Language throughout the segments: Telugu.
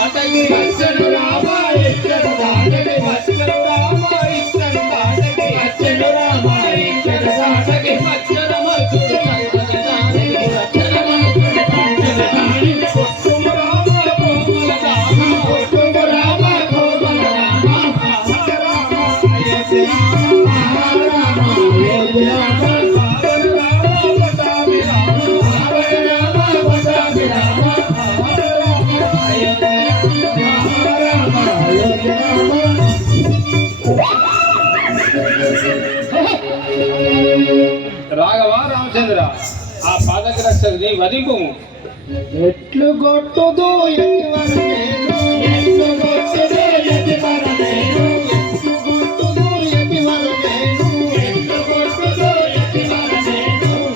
బాటకి వచ్చను రామ ఇచ్చను బాటకి వచ్చను రామ ఇచ్చను బాటకి వచ్చను రామ ఇచ్చను బాటకి వచ్చను మధుడు చల్లదాని వచ్చను మధుడు చల్లదాని కొట్టుము రామ కోమల రామ కొట్టుము రామ కోమల రామ రామ అయోధ్య రామ అయోధ్య రాఘవ రామచంద్ర ఆ పాదక రక్షకుని వధింపు ఎట్లు గొట్టుదు ఎట్లు గొట్టుదు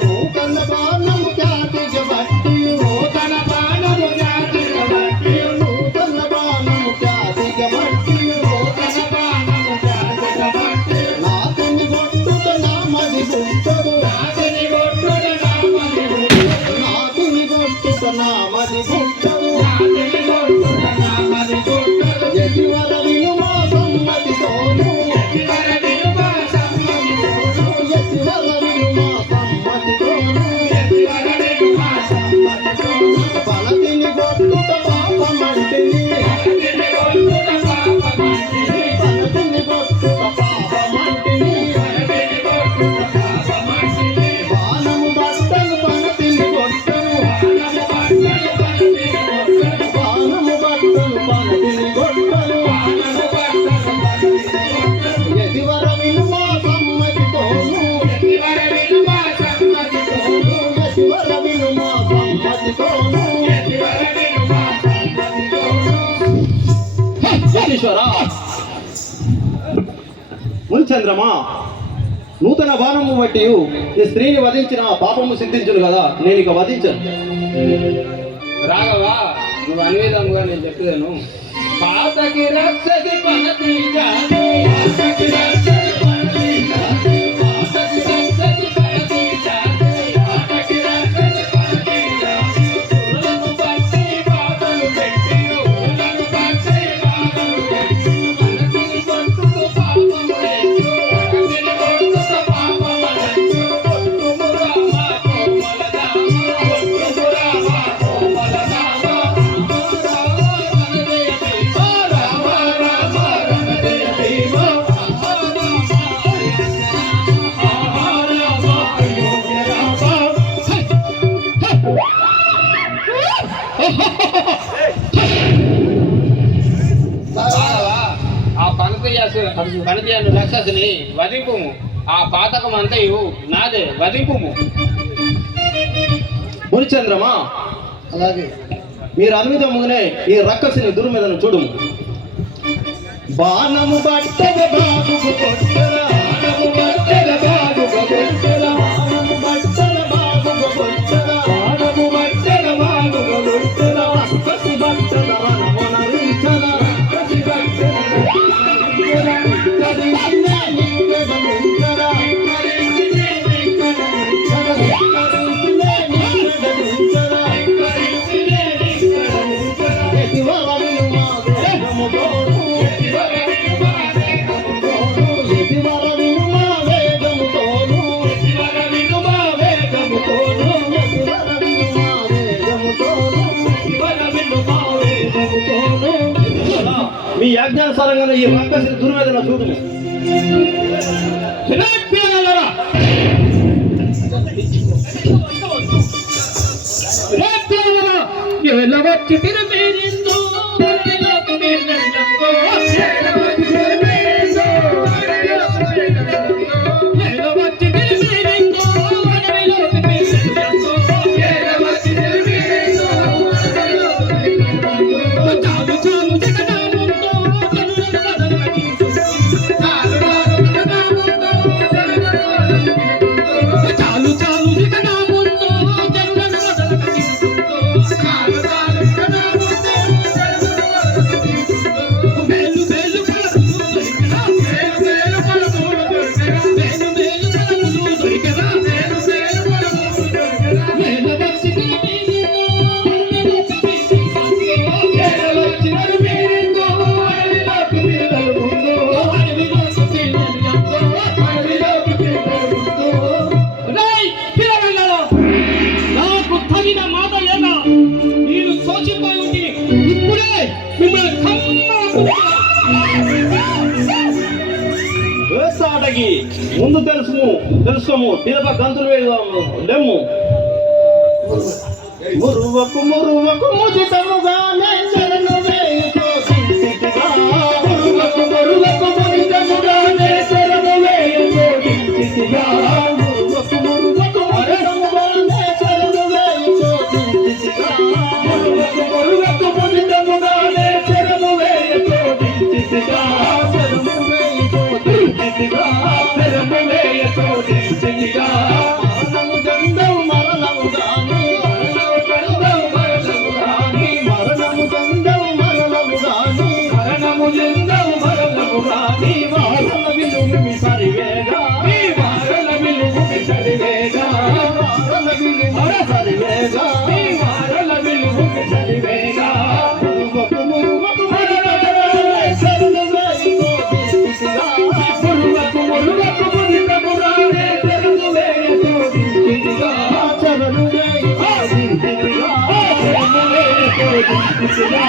నూతన బాణము జాతిగ బట్టి నూతన బాణము జాతిగ బట్టి నూతన బాణము జాతిగ బట్టి నూతన బాణము జాతిగ బట్టి నాతిని గొట్టుట నామది గుట్టదు నాతిని గొట్టుట నామది గుట్టదు నాతిని గొట్టుట నామది గుట్టదు నాతిని గొట్టుట నామది గుట్టదు ఎటివర వినుమా సమ్మతితోను ఎటివర వినుమా సమ్మతితోను ఎటివర వినుమా సమ్మతితోను ఎటివర వినుమా సమ్మతితోను బలతిని గొట్టుట పాపమంటిని బలతిని గొట్టుట పాపమంటిని బలతిని గొట్టుట పాపమంటిని బలతిని గొట్టుట పాపమంటిని బాణము బట్టలు బలతిని గొట్టను బాణము బట్టలు బలతిని గొట్టను బాణము బట్టలు బలతిని గొట్టను బాణము బట్టలు బలతిని గొట్టను ఎదివర వినుమా సమ్మతితోను ఎదివర వినుమా సమ్మతితోను ఎదివర వినుమా సమ్మతితోను ఎదివర వినుమా సమ్మతితోను యతీశ్వరా మునిచంద్రమా నూతన బాణము బట్టి ఈ స్త్రీని వధించిన పాపము సిద్ధించును కదా నేను ఇక వధించను. రాఘవ నువ్వు అనివేదముగా నేను చెప్పేదాను పాతకి రక్షసి పనతి జానే పాతకి రక్షసి పనతి జానే పాతకి రక్షసి పనతి జానే పాతకి రక్షసి పనతి జానే ఉరులను పట్టి బాధలు పెట్టి ఉరులను పట్టి బాధలు పెట్టి మనసిని కొట్టుకు పాపం లేదు మనసిని కొట్టుకు పాపం లేదు కొట్టుము రామ కోమల రామ కొట్టుము రామ కోమల రామ రామ రామ రణజయ భీమ ఆ పనితీయను రాక్షసుని వధింపుము ఆ పాతకం అంతయు నాదే వధింపుము. మునిచంద్రమా అలాగే మీరు అనుమిదముగానే ఈ రక్కసిని దుర్మేధను చూడుము. బాణము బట్టల బాబుకు కొట్టల బాణము బట్టల బాబుకు కొట్టల బాణము బట్టల బాబుకు కొట్టల బాణము బట్టల బాబుకు కొట్టల రక్కసి బట్టల వనమొనరించల రక్కసి బట్టల కదిలినే నిక్కడముంచల కదిలినే నిక్కడముంచల కదిలినే నిక్కడముంచల కదిలినే నిక్కడముంచల ఎటివర వినుమా వేగముతోను ఎటివర వినుమా వేగముతోను ఎటివర వినుమా వేగముతోను ఎటివర వినుమా వేగముతోను ఎటివర వినుమా వేగముతోను ఎటివర వినుమా వేగముతోను. మీ యాజ్ఞానుసారంగా ఈ రక్కసిని దుర్మేధను చూడుము. వచ్చి తిరుమేరిందో వచ్చినది మీరిందో అడవిలోకి పిల్లలు ముందు అడవిలోకి పిల్లలు ఎంతో అడవిలోకి పిల్లలు ముందు రేయ్ పిల్లగాళ్ళారా, నాకు తగిన మాట లేక నేను తోచిపోయి ఉండి ఇప్పుడే మిమ్మల్ని వేస్తాటకి ముందు తెలుసుకోము పిదప గంతులు వేద్దాము డెమ్ము మురువకు మురువకు ముజితముగానే శరణు వేయుతో సింసితిగా మురువకు మురువకు మురితముగానే శరణు వేయుతో సింసితిగా మురువకు మురువకు ముజితముగానే శరణు వేయుతో సింసితిగా మురువకు మురువకు మురితముగానే శరణు వేయుతో సింసితిగా శరణు వేయుతో సింసితిగా శరణు వేయుతో సింసితిగా మరణము గంధం మరణము గాని మరణము గంధం మరణము గాని మరణము జందవు మరణము రాని మరణ విలుమి సరివేగా నీ మారల విలువు చదివేగా మరణ విలుమి సరివేగా నీ మారల విలువు చదివేగా మురువకు మురువకు శరణు వేయుతో సింసితిగా మురువకు మురువకు మురితముగానే శరణు వేయుతో సింసితిగా చరణు వేయుతో సింసితిగా శరణు వేయుతో సింసితిగా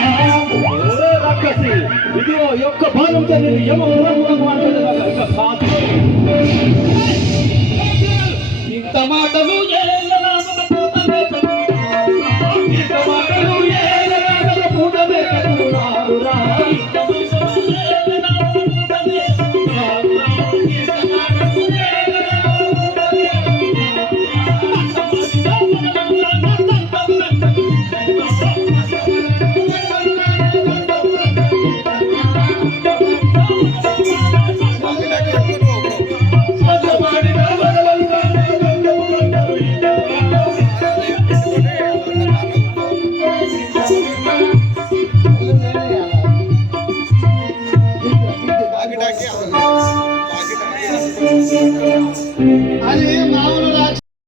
రక్కసి ఇదిగో యొక్క భాగంతో నేను యమరంగులకు అంటున్నాను కాదు ఇంత మాటలు ఏలరామల పూతమే ఇంత మాటలు ఏలరామల పూతమే కనురారురా ఇంత